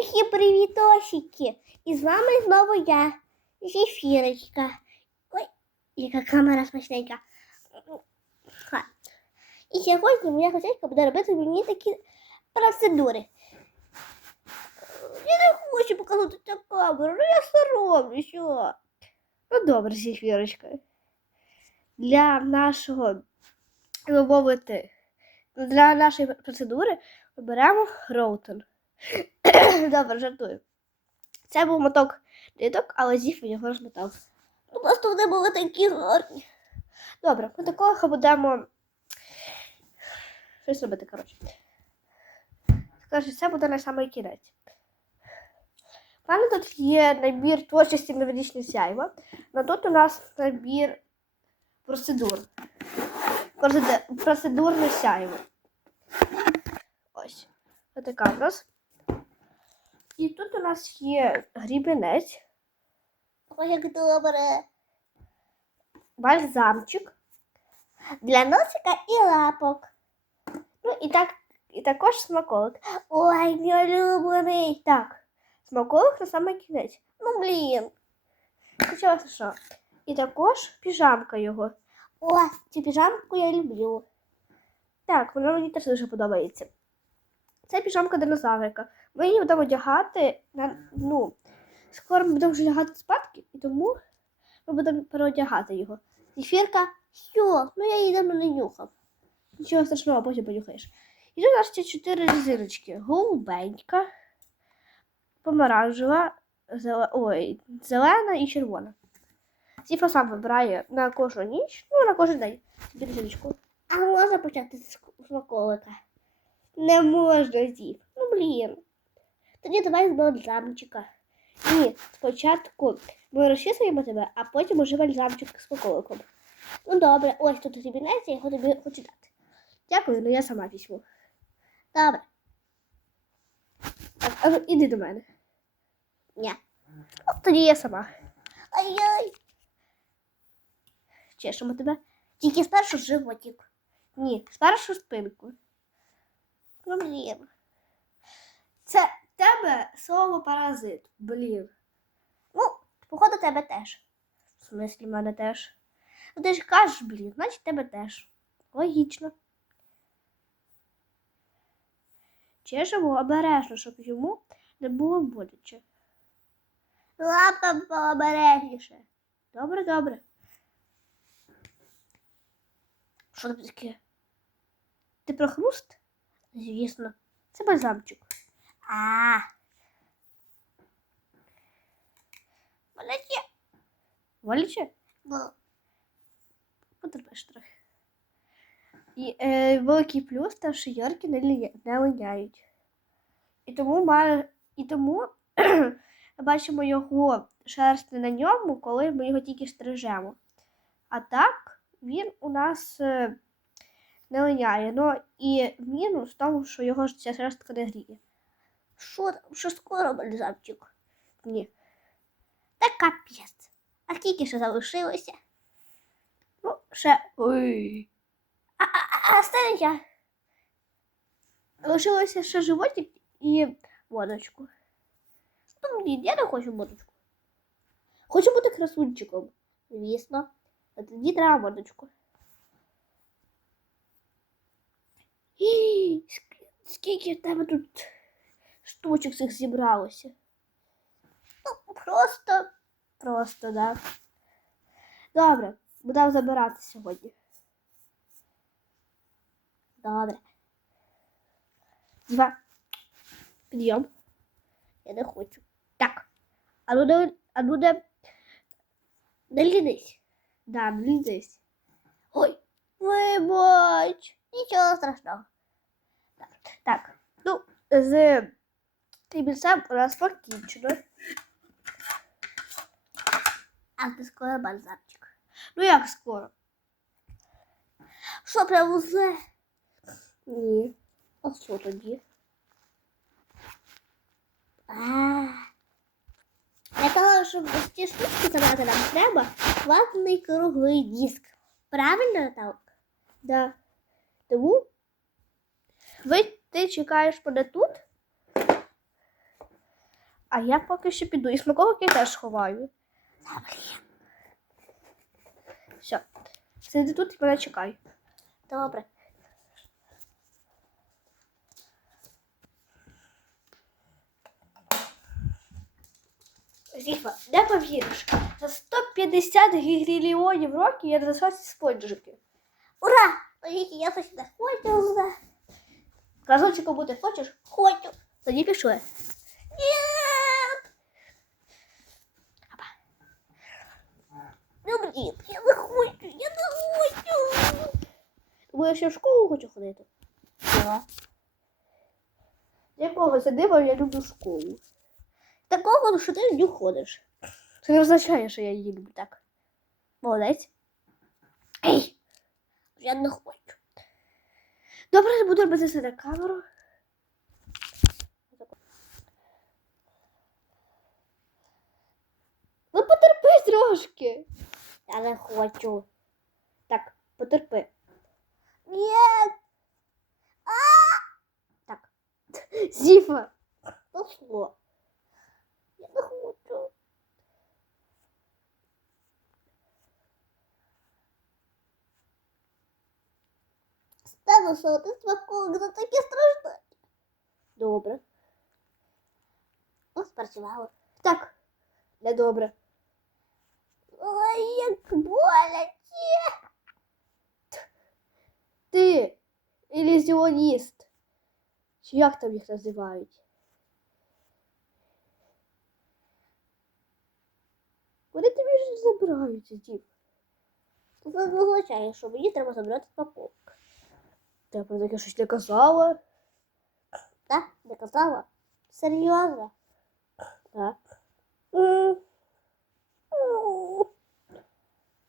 Всім привітосики! І з вами знову я, Зефірочка. Ой, яка камера смачненька. Ха. І сьогодні моя хазяйка буде робити мені такі процедури. Я не хочу показувати цю камеру, ну я соромлюся. Ну добре, Зефірочка. Для нашого ви мовити, для нашої процедури оберемо роутон. Добре, жартую. Це був моток ниток, але Зіф його розмотав. Ну просто вони були такі гарні. Добре, ми такого будемо щось робити, коротше. Скажи, це буде на кінець. У мене тут є набір творчості мелодичне сяйва. Но тут у нас набір процедур. Процедурне сяйво. Ось. Ось у нас. І тут у нас є грібенець, Ой, як добре. бальзамчик. Для носика і лапок. Ну і так, і також смаколик. Ой, мій улюблений. Так, смаколик на самий кінець. Ну, блін. Хоча що. І також піжамка його. О, цю піжамку я люблю. Так, вона мені теж дуже подобається. Це піжамка динозаврика. Ми її будемо одягати на. Ну, скоро ми будемо вже лягати спадки, і тому ми будемо переодягати його. Зефірка, що? Ну я її давно не нюхав. Нічого страшного, потім понюхаєш. І тут у нас ще чотири резиночки. Голубенька, помаранжева, зеле... Ой, зелена і червона. Сіфа сам вибирає на кожну ніч, ну на кожен день. Собі резиночку. А можна почати з смаколика? Не можна, Зів. Ну, блін. Тоді давай з бальзамчика. Ні, спочатку ми розчісуємо тебе, а потім уже бальзамчик з смаколиком. Ну добре, ось тут тобі я його тобі хочу дати. Дякую, ну я сама візьму. Добре. Так, а ну, іди до мене. Ні. От тоді я сама. Ай-яй. Чешемо тебе. Тільки спершу животик. Ні, спершу спинку. Блін. Це тебе слово паразит. Блін. Ну, походу тебе теж. В смислі, мене теж. Ну ти ж кажеш, блін, значить тебе теж. Логічно. Чешемо обережно, щоб йому не було боляче. Лапкам пообережніше. Добре, добре. Що там таке? Ти про хруст? Звісно. Це бальзамчик. А. Боляче. Боляче? Бо Потерпиш трохи. І е, великий плюс, те, що йорки не, лі... не линяють. І тому, має... і тому бачимо його шерсти на ньому, коли ми його тільки стрижемо. А так він у нас е, не линяє. Ну і мінус в тому, що його ж ця шерстка не гріє. Що там? Що скоро бальзамчик? Ні. Та капець. А скільки ще залишилося? Ну, ще. Ой. А, а? Лишилося ще животик і водочку. Ну, блін, я не хочу морочку. Хочу бути красунчиком. Звісно. А тоді треба водочку. Ій, ск- Скільки в тебе тут штучок цих зібралося? Ну, просто. Просто, да. Добре, будемо забирати сьогодні. Добре. Два. Підйом. Я не хочу. Так. А ну де, а ну де, Не лінись. да, не десь. Ой, вибач. Нічого страшного. Так, ну, з трібільцем у нас покінчено. А ти скоро бальзамчик. Ну як скоро? Що прям усе? Ні. А що тоді? А. Для того, щоб ось ці штучки забрати, нам треба ватний круглий диск. Правильно, Наталка? Да. Тому ви, ти чекаєш мене тут, А я поки що піду. І смаколики теж ховаю. Все. Сиди тут і мене чекай. Добре. Зіфа, не повіриш. За 150 гігріліонів років я знайшла ці спонжики. Ура! Тільки я щось не хочу вже. Разочком бути хочеш? Хочу. Тоді пішли. Нет! Ну, блін, я не хочу, я не хочу. Тому я ще в школу хочу ходити. Що? З якого це дива я люблю школу. Такого, що ти в нього ходиш. Це не означає, що я її люблю так. Молодець. Ей! Я не хочу. Добре, буду робити це на камеру. Ну потерпи трошки. Я не хочу. Так, потерпи. Нет! Так. Зіфа. Пошло. Я не хочу. Що ти смаколик за таке страшне. Добре. О, спрацювало. Так. Недобре. Ой, як боляче. Ти ілюзіоніст. Чи як там їх називають? Вони тобі ж забираються, дів. Не що мені треба забрати смаколик. Я про таке щось не казала. Так? Не казала? Серйозно? Так.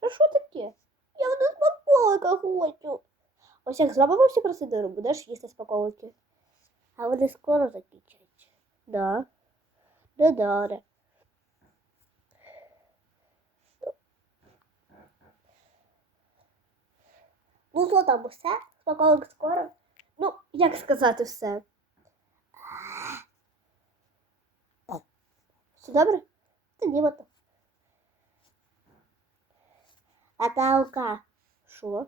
А що таке? Я не смаколика хочу. Ось як зробимо всі процедури, будеш їсти смаколики. А вони скоро закінчаться. Да. Ну, добре. Ну, що там усе? Смаколик скоро? Ну, як сказати все? Все добре? Та нібито. Наталка, Що?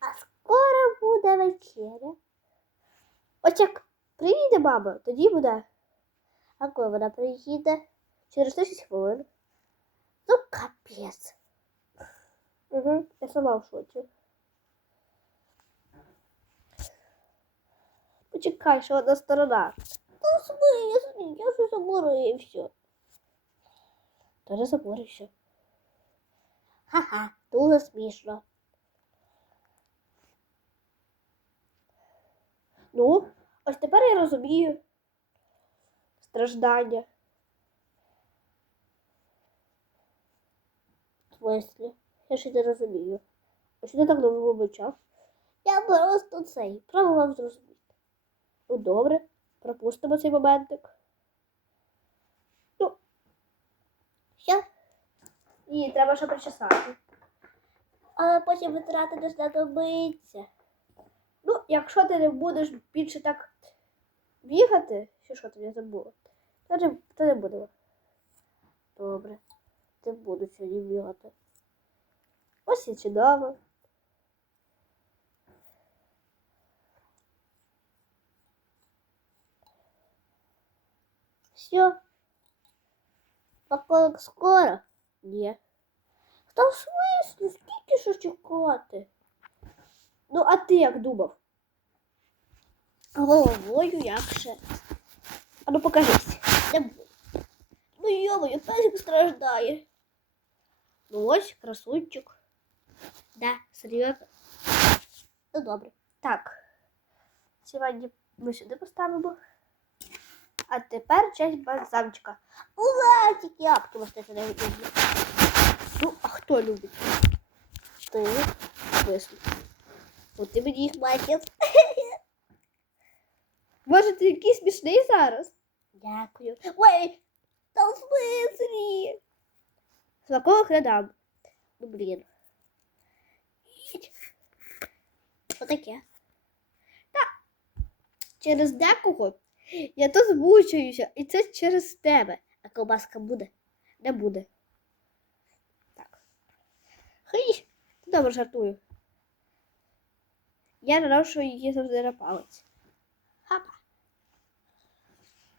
а скоро буде вечеря. Ось як приїде баба, тоді буде А коли вона приїде? через 10 хвилин. Ну, капець. Угу. Я сама в шоці. Почекай, ще одна сторона. Ну, в смысле? Я заберу і все. Тоже заборище. Ха-ха, дуже смішно. Ну, ось тепер я розумію страждання. В смислі? Я ще не розумію. Що ти так довго мовчав? Я просто цей пробував зрозуміти. Ну, добре, пропустимо цей моментик. Ну, Що? і треба ще причесати. Але потім витрати не знадобиться. Ну, якщо ти не будеш більше так бігати, чи що ти не забула, то не, то не будемо. Добре. Не буду сьогодні бігати. Ось і чудово. Все. Поколок скоро. Ні. Та в смислі, скільки ще чекати? Ну, а ти як думав? Головою як ще. А ну покажись. Не буду. Ну йомою, песик страждає. Ну ось, красунчик. Да, серйозно. Ну добре. Так. Сьогодні ми сюди поставимо. А тепер часть бальзамчика. Ура, тільки тому що це не. Ну, а хто любить? Ти. В смислі? От ти мені їх бачив. Може, ти якийсь смішний зараз? Дякую. Ой, та в смислі. Смакових не дам. Ну, блін. Що таке? Через декого Я тут змучуюся, і це через тебе. А колбаска буде? Не буде. Так. Хий, добре жартую. Я наношу її завжди на палець. Хапа.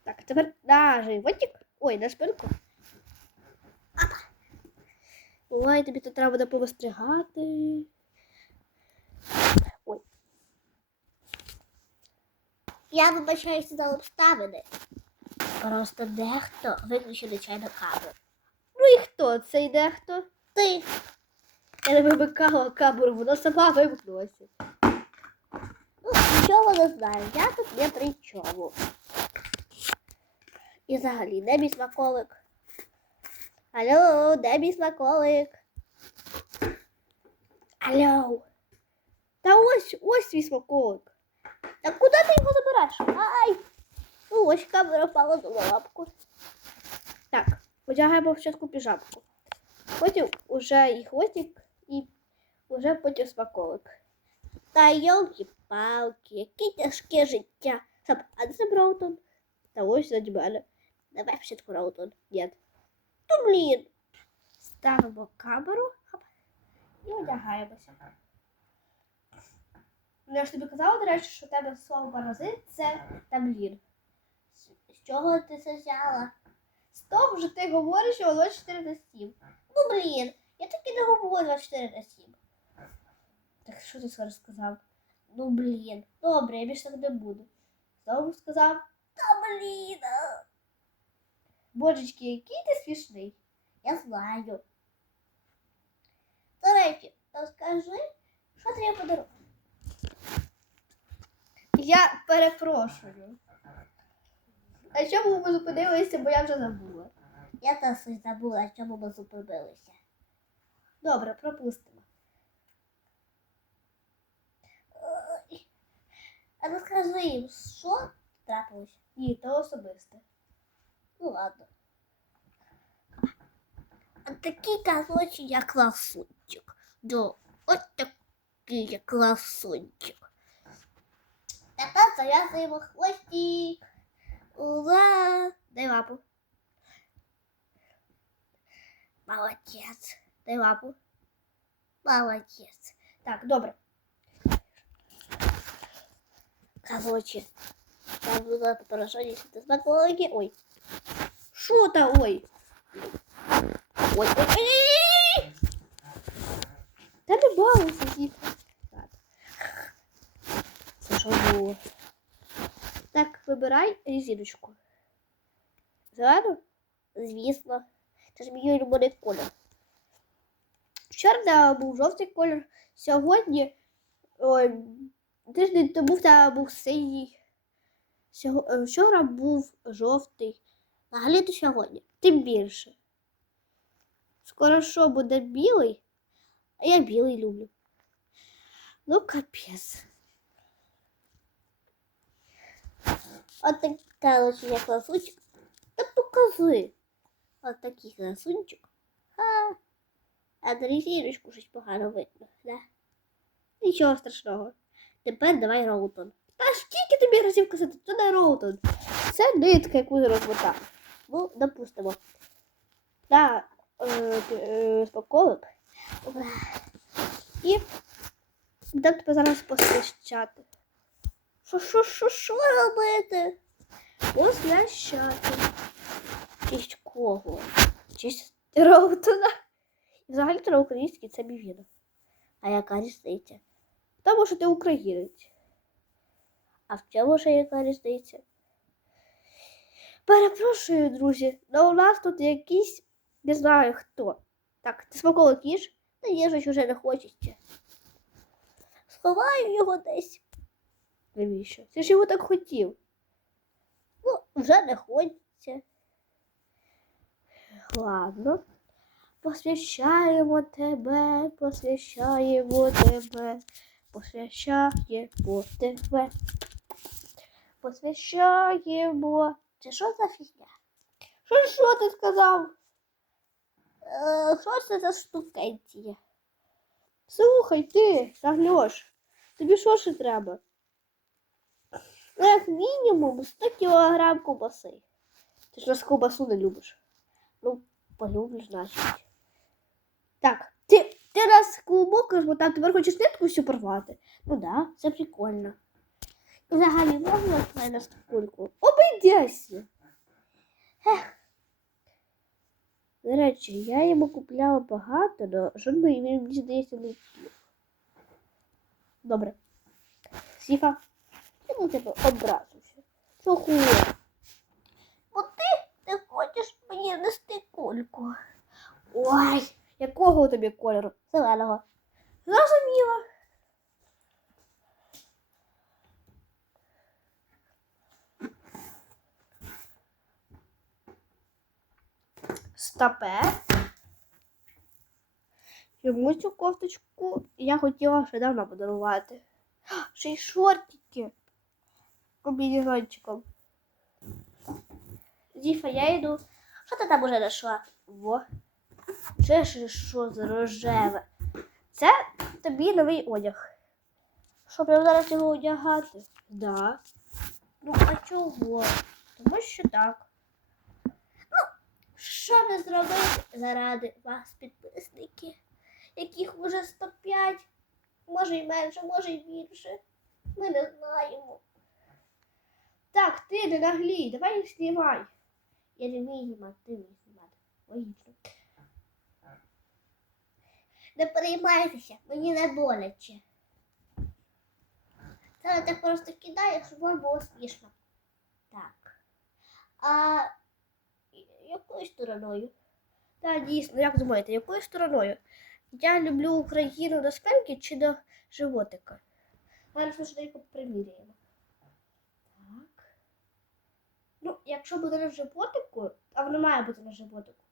Так, тепер на животик. Ой, на спинку. Апа. Ой, тобі тут треба буде повистригати. Ой. Я вибачаюся за обставини. Просто дехто виключив нечайно камеру. Ну і хто? Це йде хто? Ти Я не вимикала камеру, вона сама вимкнулася. ну, нічого не знаю, я тут не при чому. І взагалі, де мій смаколик? Алло, де мій смаколик? Алло. Та ось, ось твій смаколик. Забереш? Ай! Ну, ось камера впала на лапку. Так, одягаємо спочатку піжамку. Потім уже і хвостик, і вже потім смаколик. Та йолки-палки, яке тяжке життя. Стоп, а де Броутон? Та ось заді мене. Давай спочатку Броутон. Ні. Ну, блін. Ставимо камеру і одягаємося. Ну, я ж тобі казала, до речі, що у тебе слово паразит це таблін. З- чого ти це взяла? З того вже ти говориш, що воно 4 на 7. Ну, блін, я таки не говорю 24 на 7. Так що ти зараз сказав? Ну, блін. Добре, я більше так не буду. Знову сказав, Та блін. божечки, який ти смішний. Я знаю. До речі, розкажи, що треба подарувати. Я перепрошую. А чому ми зупинилися, бо я вже забула. Я теж щось забула, чому ми зупинилися. Добре, пропустимо. Ой. А розкажи їм, що трапилось? Ні, то особисте. Ну ладно. А такий короче, я класунчик. Да, от такий я класунчик. Тепер зав'язуємо хвостик. Ура! Дай лапу. Молодець. Дай лапу. Молодець. Так, добре. Короче, там было поражение с смакологи. Ой. Що та ой? Ой, ой, ой, ой, ой. Та не балуйся, було? Так, вибирай резиночку. Зелену? Звісно. Це ж мій улюблений колір. Вчора був жовтий колір. Сьогодні, ой, тиждень тому в був синій. Е, Вчора був жовтий. Взагалі то сьогодні. Тим більше. Скоро що буде білий, А я білий люблю. ну капець. От так, короче, я класунчик. Та покажи. От такий красунчик. А, а на резиночку щось погано видно. Да? Нічого страшного. Тепер давай роутон. Та скільки тобі разів казати, то не роутон. Це нитка, яку розмотав. Ну, допустимо. На е, е, смаколик. І будемо тебе зараз посвящати. Що, що, що, що робити? Посвящати. Честь кого? Честь роутона. Взагалі то на українській це мівіна. А яка різниця? Тому що ти українець. А в чому ще яка різниця? Перепрошую, друзі, але у нас тут якийсь не знаю хто. Так, ти смаколик їж? Та їжа ж уже не хочеться. Сховаю його десь. Навіщо? Ти ж його так хотів. Ну, вже не хочеться. Ладно. Посвящаємо тебе, посвящаємо тебе, посвящаємо тебе. Посвящаємо. Це що за фігня? Що, що ти сказав? Е, що це за штукенція? Слухай ти, Сагльош, тобі що ще треба? Ну, як мінімум 100 кілограм ковбаси. Ти ж нас ковбасу не любиш. Ну, полюблю, значить. Так, ти, ти раз клубок розмотав, тепер хочеш нитку всю порвати. Ну да, це прикольно. І взагалі можна мене кульку? Обійдешся. До речі, я йому купляла багато, але жодної він мені здається не. Добре. Сіфа, я на тебе образився. Чого? Бо ти не хочеш мені нести кульку. Ой, якого тобі кольору? Зеленого. Зрозуміло. Стопе. Йому цю кофточку я хотіла ще давно подарувати. Ще й шортики комбінезончиком. Зіфа, я йду. Що ти там уже знайшла? Во. Це ж що за рожеве? Це тобі новий одяг. Що прямо зараз його одягати? Да. Ну, а чого? Тому що так. Ну, Що ви зробили заради вас, підписники, яких вже 105, може й менше, може й більше. Ми не знаємо. Так, ти не наглій, давай їх знімай. Я не вмію знімати, ти вмієш знімати. Логічно. Не переймайтеся, мені не боляче. Це ти просто кидаєш, щоб вам було смішно. Так. А якою стороною? Та дійсно, як думаєте, якою стороною? Я люблю Україну до спинки чи до животика? Зараз ми швидко приміряємо. Так. Ну, якщо буде на животику, а воно має бути на животику,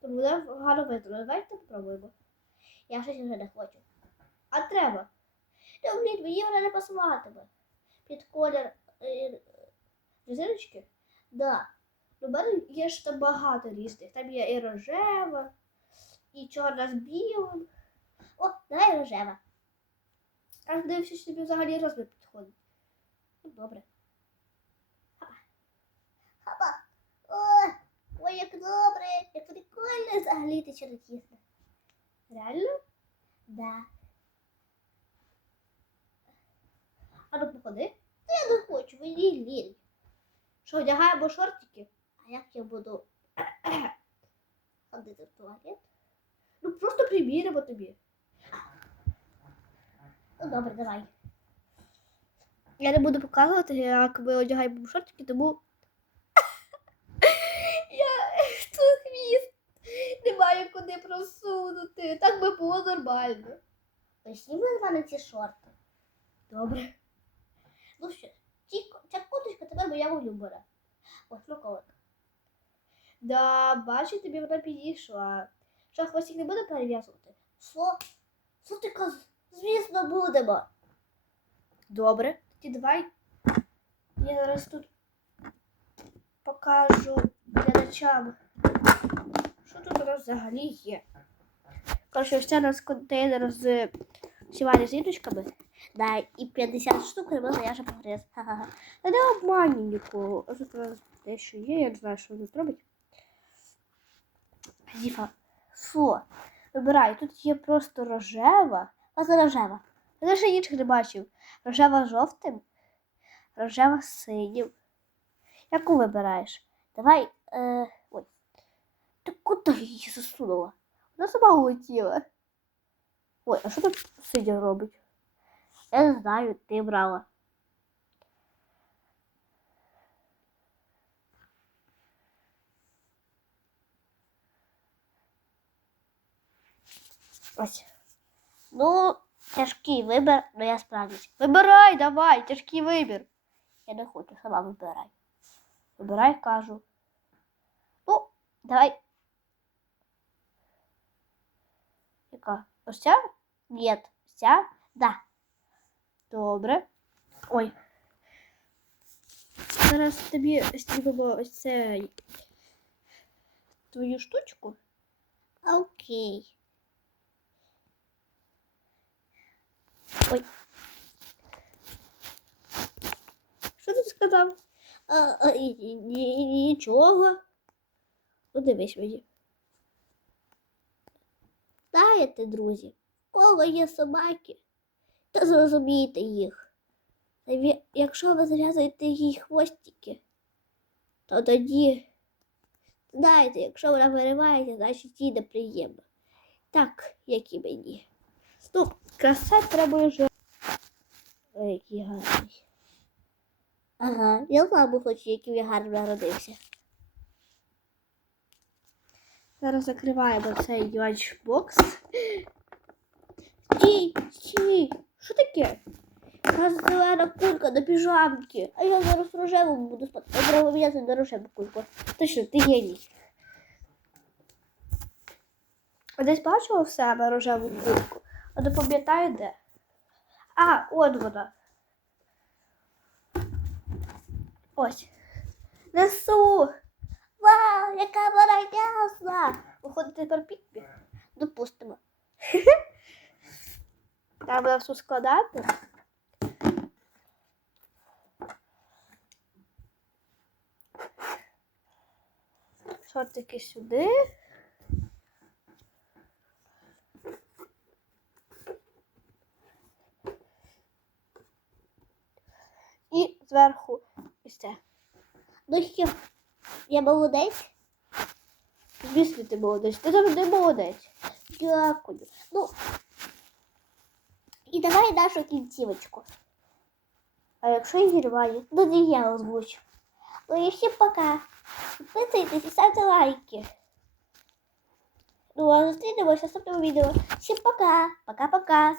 то буде гарно видно. Давайте попробуємо. Я щось вже не хочу. А треба. Ну, блін, мені вона не пасуватиме. Під колір е, Резиночки? да. У мене є там багато різних. Там є і рожева, і чорна з білим. О, давай рожева. А дивлюся, що тобі взагалі розмір підходить. Ну, добре. Хапа. Хапа. О, ой, як добре, як прикольно взагалі ти чорнотісне. Реально? Да. А ну походи. Я не хочу, мені лінь. Що, одягаємо шортики? А як я буду ходити в туалет? Ну просто приміримо тобі. Ну, добре, давай. Я не буду показувати, як ми одягаємо шортики, тому. Я тут хвіст. Немає куди просунути. Так би було нормально. Ми з вами ці шорти. Добре. Ну що, ця куточка тепер моя улюблена. Ось смаколик. Да, бачу, тобі вона підійшла. Що, хвостик не буде перев'язувати? Що? Що ти каз? Звісно, будемо. Добре. Тоді давай. Я зараз тут покажу глядачам, що тут у нас взагалі є. Коротше, це у нас контейнер з всіма резиночками. Да, і 50 штук робила я вже погріз. Ха-ха-ха. Не обманюй нікого. Ось тут у нас дещо є, я не знаю, що воно зробить. Зіфа, Що? вибирай, тут є просто рожева. Ось рожева. Я ще інших не бачив. Рожева жовтим, рожева синім. Яку вибираєш? Давай, е, ой. Ти куди її засунула? Вона сама улетіла. Ой, а що тут сидя робить? Я знаю, ти брала. Ну, тяжкий вибір, але я справлюсь. Вибирай, давай, тяжкий вибір. Я не хочу, сама вибирай. Вибирай, кажу. Ну, давай. Яка? Ось ця? Нет, ця? Да. Добре. Ой. Зараз тобі знімемо ось це твою штучку. Окей. Що ти сказав? А, а, і, і, і, нічого. Ну, дивись мені. Знаєте, друзі, кого є собаки, то зрозумієте їх. Якщо ви зав'язуєте їй хвостики, то тоді, знаєте, якщо вона виривається, значить їй неприємно. Так, як і мені. Стоп, краса треба вже. Ой, який гарний. Ага, я був случай, який я гарно народився. Зараз закриваємо цей ланчбокс. Стій, стій, що таке? У нас зелена кулька до піжамки, а я зараз рожеву буду спати. Я треба міняти на рожеву кульку. Точно, ти геній. А десь бачила в себе рожеву кульку? А не пам'ятаю де. А, от вона. Ось. Несу. Вау, яка вона ясна! Виходить тепер пікпі. Допустимо. Треба все складати. Шортики сюди. І зверху ось це. Ну що, я молодець? Звісно, ти молодець. Ти завжди молодець. Дякую. Ну, і давай нашу кінцівочку. А якщо її рває? Тоді я озвучу. Ну і всім пока. Підписуйтесь і ставте лайки. Ну, а зустрінемося в наступному відео. Всім пока. Пока-пока.